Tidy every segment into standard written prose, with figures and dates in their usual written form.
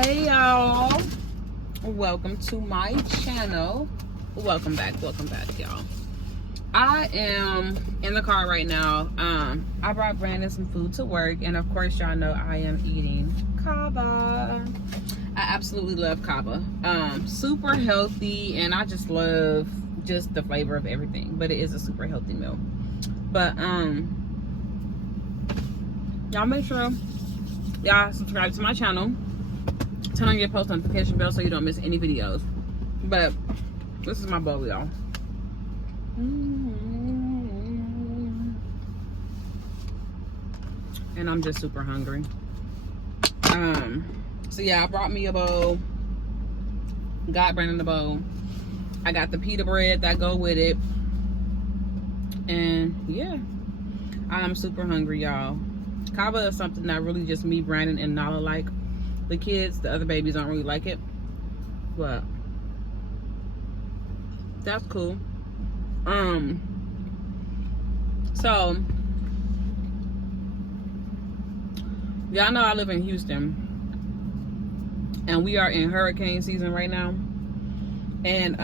Hey y'all, welcome to my channel. Welcome back y'all. I am in the car right now. I brought Brandon some food to work, and of course y'all know I am eating kava. I absolutely love kava. Super healthy, and I just love just the flavor of everything, but it is a super healthy meal. But y'all make sure y'all subscribe to my channel, turn on your post notification bell so you don't miss any videos. But this is my bowl, y'all. And I'm just super hungry. So yeah, I brought me a bowl, got Brandon the bowl. I got the pita bread that go with it, and yeah, I'm super hungry, y'all. Kava is something that really just me, Brandon, and Nala like. The kids, the other babies don't really like it, but that's cool. So y'all know I live in Houston, and we are in hurricane season right now. And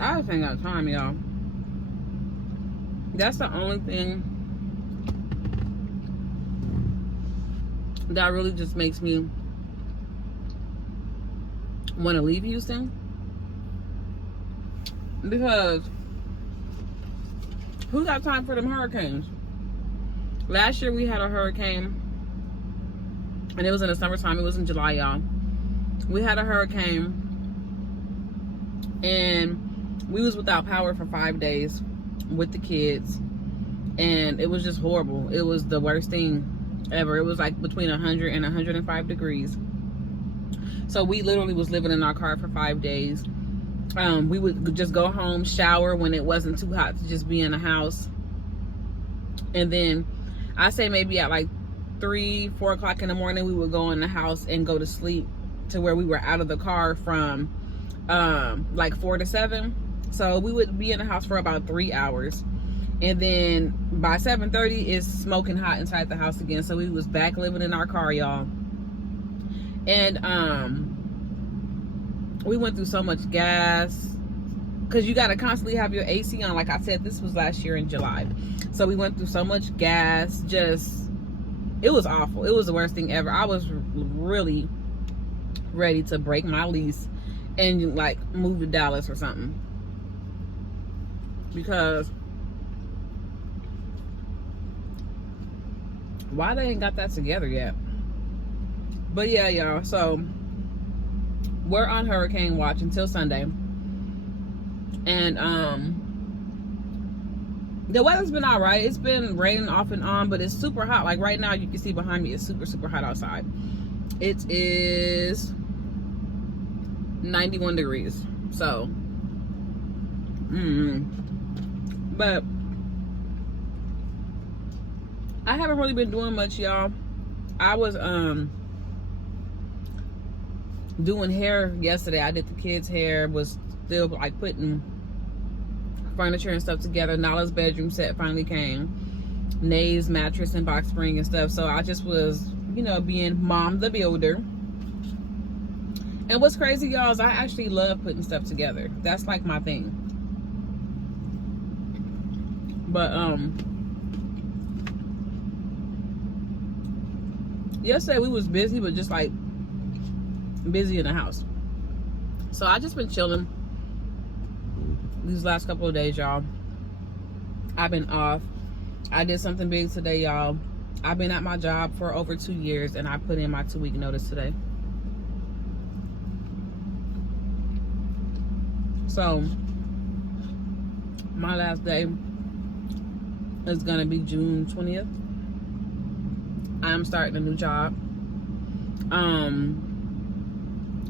I just ain't got time, y'all. That's the only thing that really just makes me want to leave Houston, because who got time for them hurricanes? Last year we had a hurricane, and it was in the summertime. It was in July, y'all. We had a hurricane, and we was without power for 5 days with the kids, and it was just horrible. It was the worst thing ever. It was like between 100 and 105 degrees. So we literally was living in our car for 5 days. We would just go home, shower when it wasn't too hot to just be in the house, and then I say maybe at like 3-4 o'clock in the morning we would go in the house and go to sleep, to where we were out of the car from like 4 to 7. So we would be in the house for about 3 hours, and then by 7:30 it's smoking hot inside the house again. So we was back living in our car, y'all. And we went through so much gas, because you got to constantly have your AC on. Like I said, this was last year in July. So we went through so much gas. Just, it was awful. It was the worst thing ever. I was really ready to break my lease and like move to Dallas or something, because why they ain't got that together yet? But yeah, y'all, so we're on hurricane watch until Sunday. And the weather's been all right. It's been raining off and on, but it's super hot. Like right now, you can see behind me, it's super hot outside. It is 91 degrees. So but I haven't really been doing much, y'all. I was doing hair yesterday. I did the kids' hair, was still like putting furniture and stuff together. Nala's bedroom set finally came, Nae's mattress and box spring and stuff. So I just was, you know, being mom the builder. And what's crazy, y'all, is I actually love putting stuff together. That's like my thing. But yesterday we was busy, but just like busy in the house. So I just been chilling these last couple of days, y'all. I've been off. I did something big today, y'all. I've been at my job for over 2 years, and I put in my 2-week notice today. So my last day is gonna be June 20th. I'm starting a new job.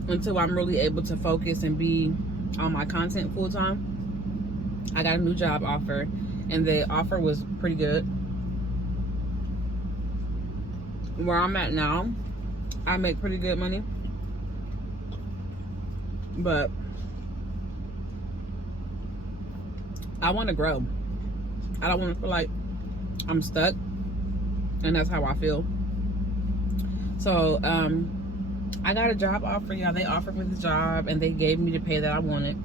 Until I'm really able to focus and be on my content full time. I got a new job offer, and the offer was pretty good. Where I'm at now, I make pretty good money, but I want to grow. I don't want to feel like I'm stuck. and that's how I feel. So I got a job offer, y'all. They offered me the job, and they gave me the pay that I wanted,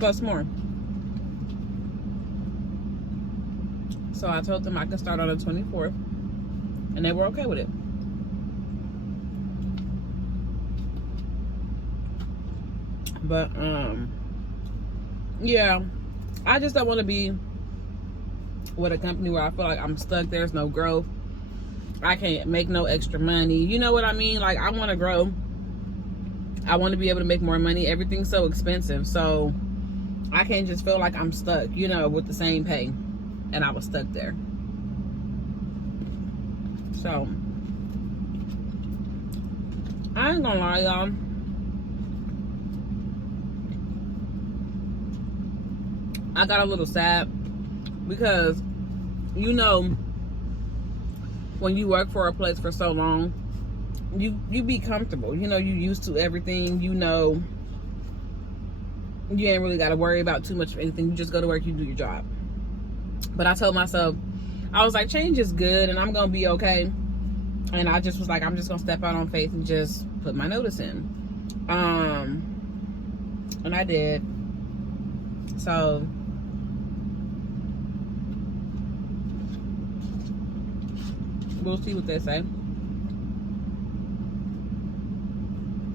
plus more. So I told them I could start on the 24th, and they were okay with it. But yeah, I just don't want to be with a company where I feel like I'm stuck. There's no growth. I can't make no extra money. You know what I mean? Like, I want to grow. I want to be able to make more money. Everything's so expensive, so I can't just feel like I'm stuck, you know, with the same pay. And I was stuck there. So I ain't gonna lie, y'all. I got a little sad because, you know, when you work for a place for so long, you be comfortable. You know, you used to everything. You know, you ain't really got to worry about too much of anything. You just go to work, you do your job. But I told myself, I was like, change is good and I'm going to be okay. And I just was like, I'm just going to step out on faith and just put my notice in. And I did. So we'll see what they say.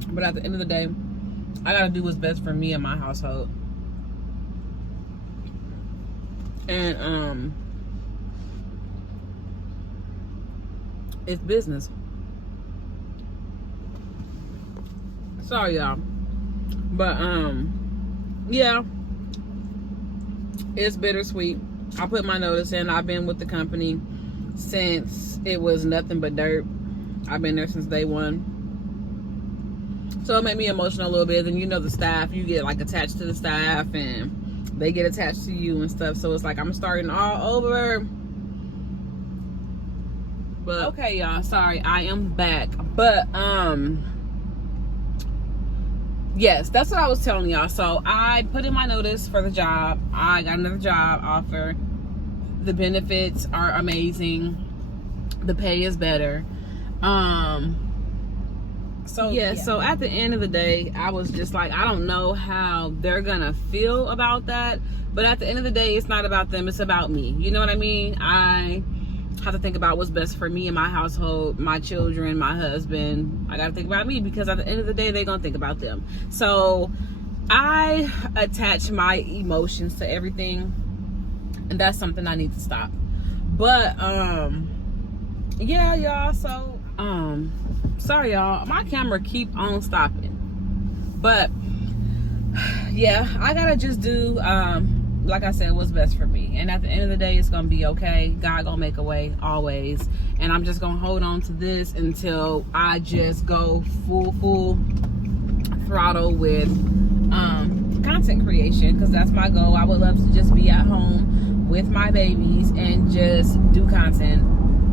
But at the end of the day, I gotta do what's best for me and my household. And it's business. Sorry, y'all. But yeah, it's bittersweet. I put my notice in. I've been with the company since it was nothing but dirt. I've been there since day one. So it made me emotional a little bit. And you know, the staff, you get like attached to the staff and they get attached to you and stuff. So it's like I'm starting all over. But okay, y'all, sorry, I am back. But yes, that's what I was telling y'all. So I put in my notice for the job. I got another job offer. The benefits are amazing. The pay is better. So yeah, so at the end of the day, I was just like, I don't know how they're gonna feel about that, but at the end of the day, it's not about them, it's about me. You know what I mean? I have to think about what's best for me and my household, my children, my husband. I gotta think about me, because at the end of the day, they're gonna think about them. So I attach my emotions to everything, and that's something I need to stop. But yeah, y'all, so sorry, y'all, my camera keep on stopping. But yeah, I gotta just do like I said, what's best for me. And at the end of the day, it's gonna be okay. God gonna make a way always. And I'm just gonna hold on to this until I just go full throttle with content creation, because that's my goal. I would love to just be at home with my babies and just do content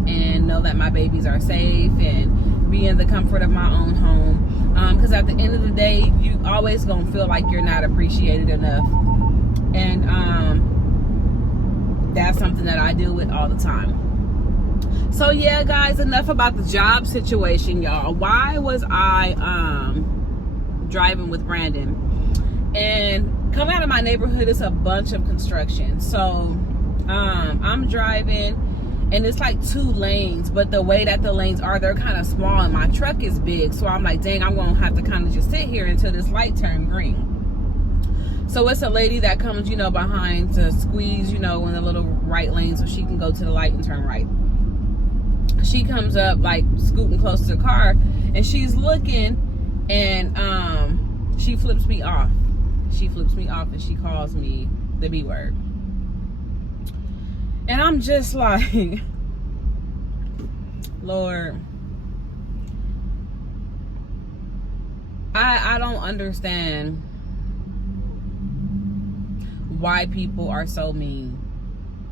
and know that my babies are safe and be in the comfort of my own home. Because at the end of the day, you always gonna feel like you're not appreciated enough. And that's something that I deal with all the time. So yeah, guys, enough about the job situation, y'all. Why was I driving with Brandon? And coming out of my neighborhood, it's a bunch of construction. So I'm driving, and it's like 2 lanes, but the way that the lanes are, they're kind of small, and my truck is big. So I'm like, dang, I'm gonna have to kind of just sit here until this light turns green. So it's a lady that comes, you know, behind to squeeze, you know, in the little right lane so she can go to the light and turn right. She comes up, like, scooting close to the car, and she's looking, and she flips me off. She flips me off, and she calls me the B word. And I'm just like, Lord, I don't understand why people are so mean.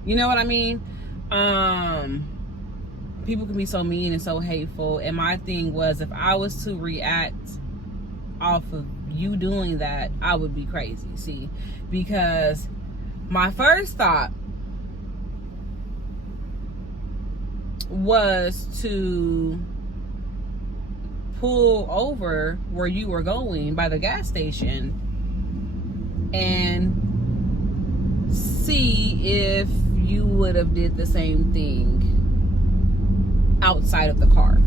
You know what I mean? People can be so mean and so hateful. And my thing was, if I was to react off of you doing that, I would be crazy. See, because my first thought was to pull over where you were going by the gas station and see if you would have did the same thing outside of the car.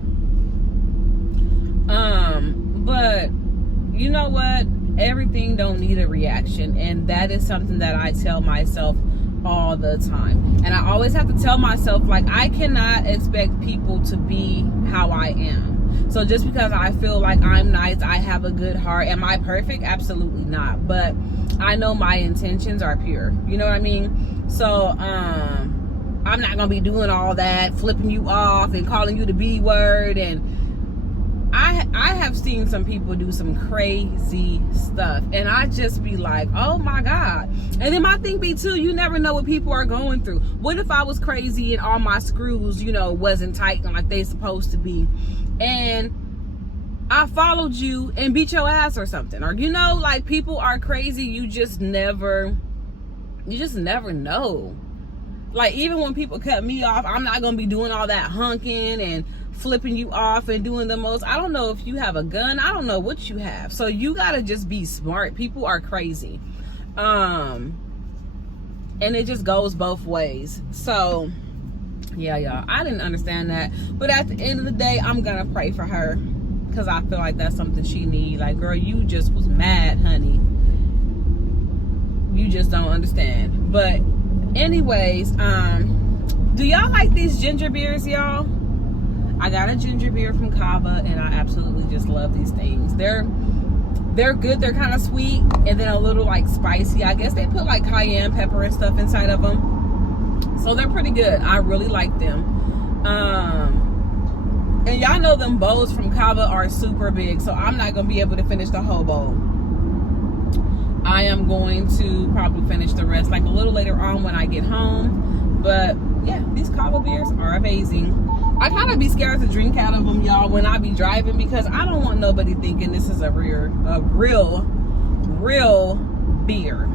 But you know what? Everything don't need a reaction, and that is something that I tell myself all the time. And I always have to tell myself, like, I cannot expect people to be how I am. So just because I feel like I'm nice, I have a good heart, am I perfect? Absolutely not. But I know my intentions are pure. You know what I mean? So I'm not gonna be doing all that, flipping you off and calling you the B word. And I have seen some people do some crazy stuff, and I just be like, oh my God. And then my thing be too, you never know what people are going through. What if I was crazy and all my screws, you know, wasn't tight and like they supposed to be, and I followed you and beat your ass or something? Or, you know, like, people are crazy. You just never know. Like, even when people cut me off, I'm not gonna be doing all that honking and flipping you off and doing the most. I don't know if you have a gun. I don't know what you have. So you gotta just be smart. People are crazy. And it just goes both ways. So yeah, y'all, I didn't understand that. But at the end of the day, I'm gonna pray for her, because I feel like that's something she needs. Like, girl, you just was mad, honey. You just don't understand. But anyways, do y'all like these ginger beers, y'all? I got a ginger beer from Kava, and I absolutely just love these things. They're good. They're kind of sweet and then a little like spicy. I guess they put like cayenne pepper and stuff inside of them, so they're pretty good. I really like them. And y'all know them bowls from Kava are super big, so I'm not gonna be able to finish the whole bowl. I am going to probably finish the rest like a little later on when I get home. But yeah, these Kava beers are amazing. I kind of be scared to drink out of them, y'all, when I be driving, because I don't want nobody thinking this is a real beer.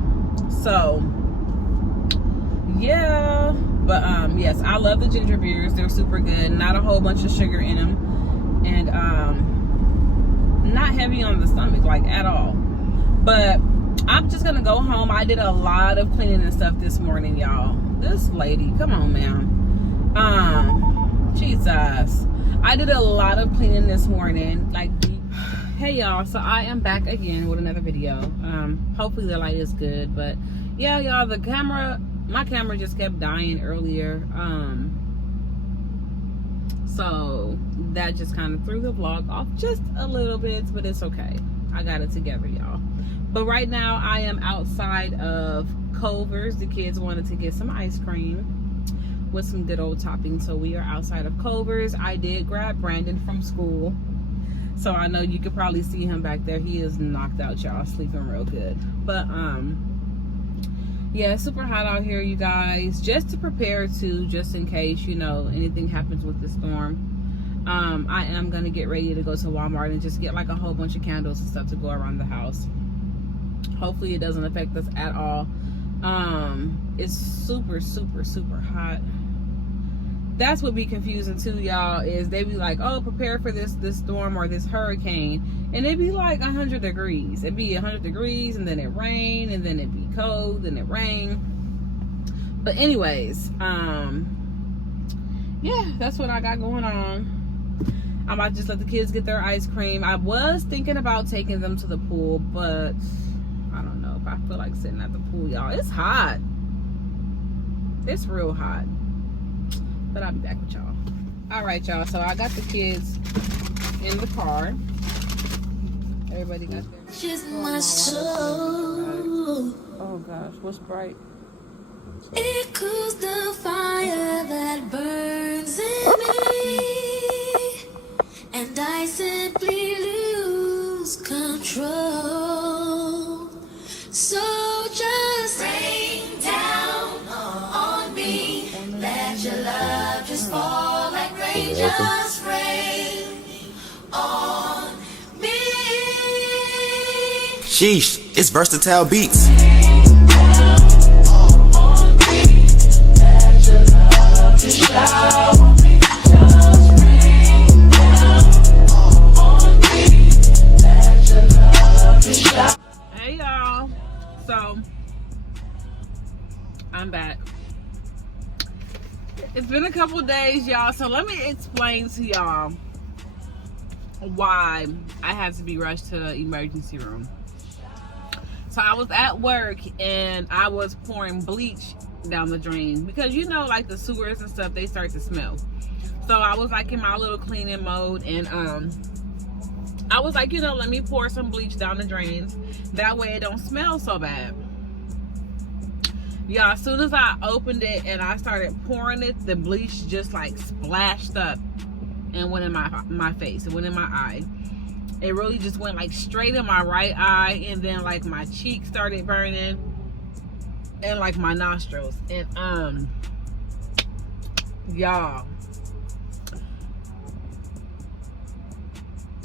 So yeah, but yes, I love the ginger beers. They're super good. Not a whole bunch of sugar in them, and not heavy on the stomach, like, at all. But I'm just gonna go home. I did a lot of cleaning and stuff this morning, y'all. This lady, come on, man. Jesus. I did a lot of cleaning this morning. Like, hey y'all, so I am back again with another video. Hopefully the light is good, but yeah, y'all, my camera just kept dying earlier. So that just kind of threw the vlog off just a little bit, but it's okay. I got it together, y'all. But right now I am outside of Culver's. The kids wanted to get some ice cream with some good old toppings, so we are outside of Culver's. I did grab Brandon from school, so I know you could probably see him back there. He is knocked out, y'all, sleeping real good. But yeah, super hot out here, you guys. Just to prepare to, just in case, you know, anything happens with the storm, I am gonna get ready to go to Walmart and just get like a whole bunch of candles and stuff to go around the house. Hopefully it doesn't affect us at all. It's super hot. That's what be confusing too, y'all, is they be like, oh, prepare for this storm or this hurricane, and it be like 100 degrees. It'd be 100 degrees, and then it rain, and then it be cold, and it rain. But anyways, yeah, that's what I got going on. I'm about to just let the kids get their ice cream. I was thinking about taking them to the pool, but I don't know if I feel like sitting at the pool, y'all. It's hot. It's real hot. But I'll be back with y'all. All right, y'all. So I got the kids in the car. Everybody got their... Just my soul. Oh gosh, what's bright? It cools the fire that burns in me, and I simply lose control. So just rain down on me. Let your love just fall like rain, just rain on me. Sheesh, it's Versatile Beats. Let your love just shower me. I'm back. It's been a couple days, y'all, so let me explain to y'all why I had to be rushed to the emergency room. So I was at work and I was pouring bleach down the drain because, you know, like the sewers and stuff, they start to smell. So I was like in my little cleaning mode, and I was like, you know, let me pour some bleach down the drains, that way it don't smell so bad. Y'all, as soon as I opened it and I started pouring it, the bleach just like splashed up and went in my face. It went in my eye. It really just went like straight in my right eye, and then like my cheek started burning and like my nostrils. And y'all,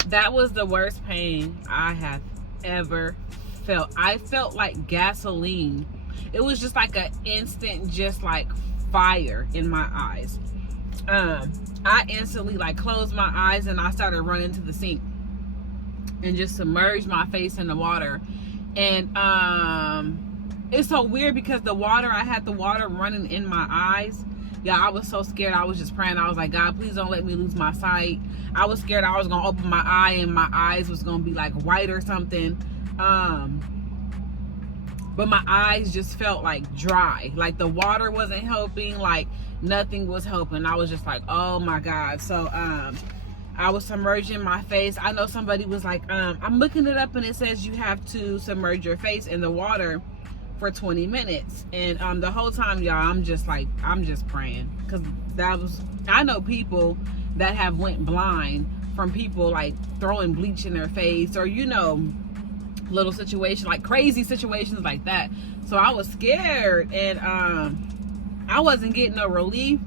that was the worst pain I have ever felt. I felt like gasoline. It was just like an instant, just like fire in my eyes. I instantly like closed my eyes and I started running to the sink and just submerged my face in the water. And it's so weird because I had the water running in my eyes. Yeah, I was so scared. I was just praying. I was like, God, please don't let me lose my sight. I was scared I was gonna open my eye and my eyes was gonna be like white or something. But my eyes just felt like dry. Like the water wasn't helping. Like nothing was helping. I was just like, oh my God. So I was submerging my face. I know somebody was like, I'm looking it up and it says you have to submerge your face in the water for 20 minutes. And the whole time, y'all, I'm just praying. Because I know people that have went blind from people like throwing bleach in their face, or, you know, little situations, like crazy situations like that. So I was scared, and I wasn't getting no relief.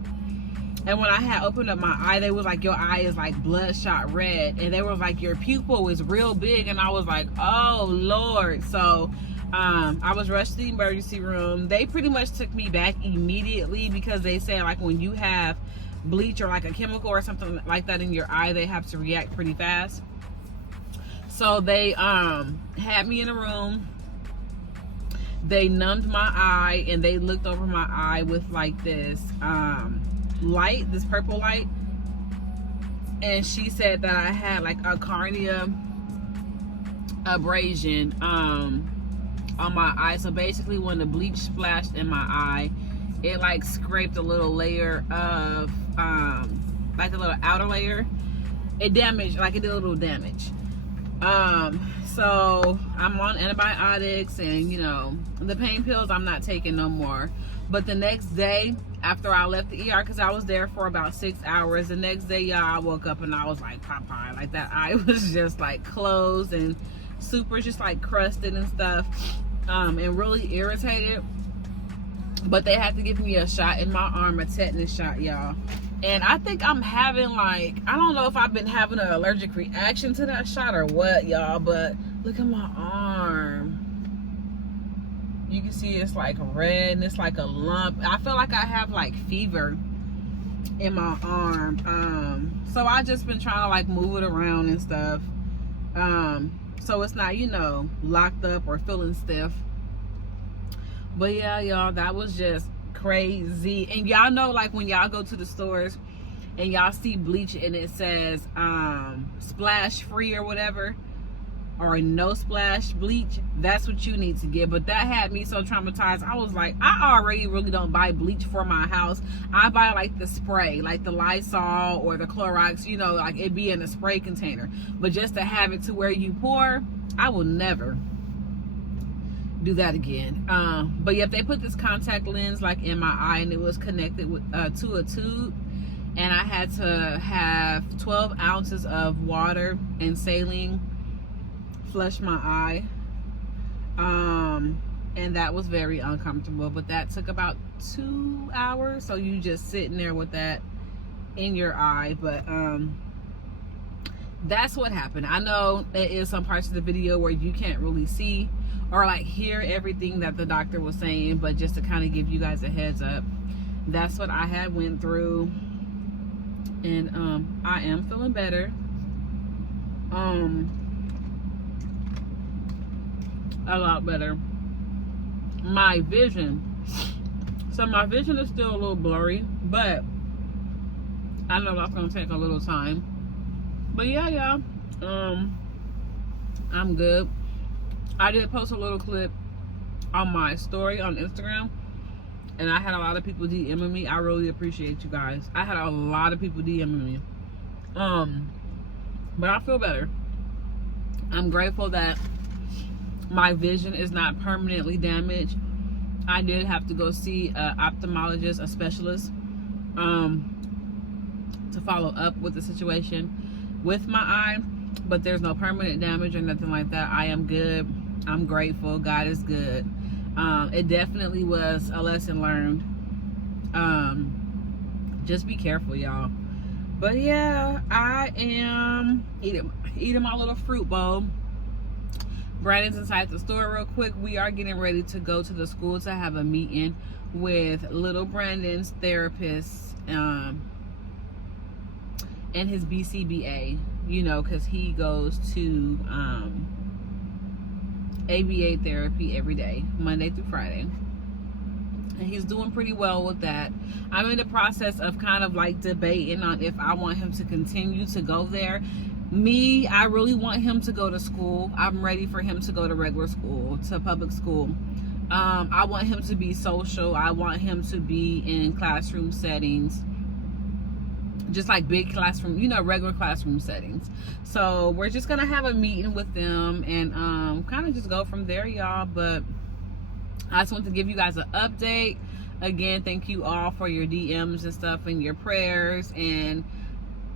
And when I had opened up my eye, they was like, your eye is like bloodshot red, and they were like, your pupil is real big. And I was like, oh Lord. So I was rushed to the emergency room. They pretty much took me back immediately because they say like when you have bleach or like a chemical or something like that in your eye, they have to react pretty fast. So they had me in a room. They numbed my eye and they looked over my eye with like this light, this purple light. And she said that I had like a cornea abrasion on my eye. So basically when the bleach splashed in my eye, it like scraped a little layer of like the little outer layer. It damaged, like it did a little damage. So I'm on antibiotics, and you know, the pain pills I'm not taking no more. But the next day after I left the ER, because I was there for about 6 hours, the next day, y'all, I woke up and I was like Popeye. Like that eye was just like closed and super just like crusted and stuff, and really irritated. But they had to give me a shot in my arm, a tetanus shot, y'all. And I think I'm having like, I don't know if I've been having an allergic reaction to that shot or what, y'all, but look at my arm. You can see it's like red and it's like a lump. I feel like I have like fever in my arm. So I just been trying to like move it around and stuff. So it's not, you know, locked up or feeling stiff. But yeah, y'all, that was just crazy. And y'all know, like when y'all go to the stores and y'all see bleach and it says splash free or whatever, or no splash bleach, that's what you need to get. But that had me so traumatized. I was like, I already really don't buy bleach for my house. I buy like the spray, like the Lysol or the Clorox, you know, like it be in a spray container. But just to have it to where you pour, I will never do that again. But yep, they put this contact lens like in my eye, and it was connected with to a tube, and I had to have 12 ounces of water and saline flush my eye, and that was very uncomfortable. But that took about 2 hours, so you just sitting there with that in your eye. But that's what happened. I know there is some parts of the video where you can't really see or like hear everything that the doctor was saying, but just to kind of give you guys a heads up, that's what I had went through. And I am feeling better. A lot better. My vision So my vision is still a little blurry, but I know that's gonna take a little time. But yeah, y'all, I'm good. I did post a little clip on my story on Instagram, and I had a lot of people DMing me. I really appreciate you guys. I had a lot of people DMing me. But I feel better. I'm grateful that my vision is not permanently damaged. I did have to go see an ophthalmologist, a specialist, to follow up with the situation with my eye, but there's no permanent damage or nothing like that. I am good. I'm grateful. God is good. It definitely was a lesson learned. Just be careful, y'all. But yeah, I am eating my little fruit bowl. Brandon's inside the store real quick. We are getting ready to go to the school to have a meeting with little Brandon's therapist and his BCBA, you know, because he goes to ABA therapy every day, Monday through Friday. And he's doing pretty well with that. I'm in the process of kind of like debating on if I want him to continue to go there. Me, I really want him to go to school. I'm ready for him to go to regular school, to public school. I want him to be social. I want him to be in classroom settings, just like big classroom, you know, regular classroom settings. So we're just gonna have a meeting with them and kind of just go from there, y'all. But I just want to give you guys an update. Again, thank you all for your DMs and stuff and your prayers, and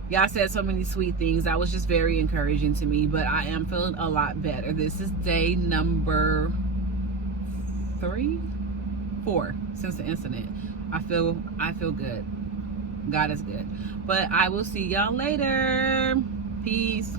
y'all said so many sweet things. That was just very encouraging to me, but I am feeling a lot better. This is day number 4 since the incident. I feel good. God is good. But I will see y'all later. Peace.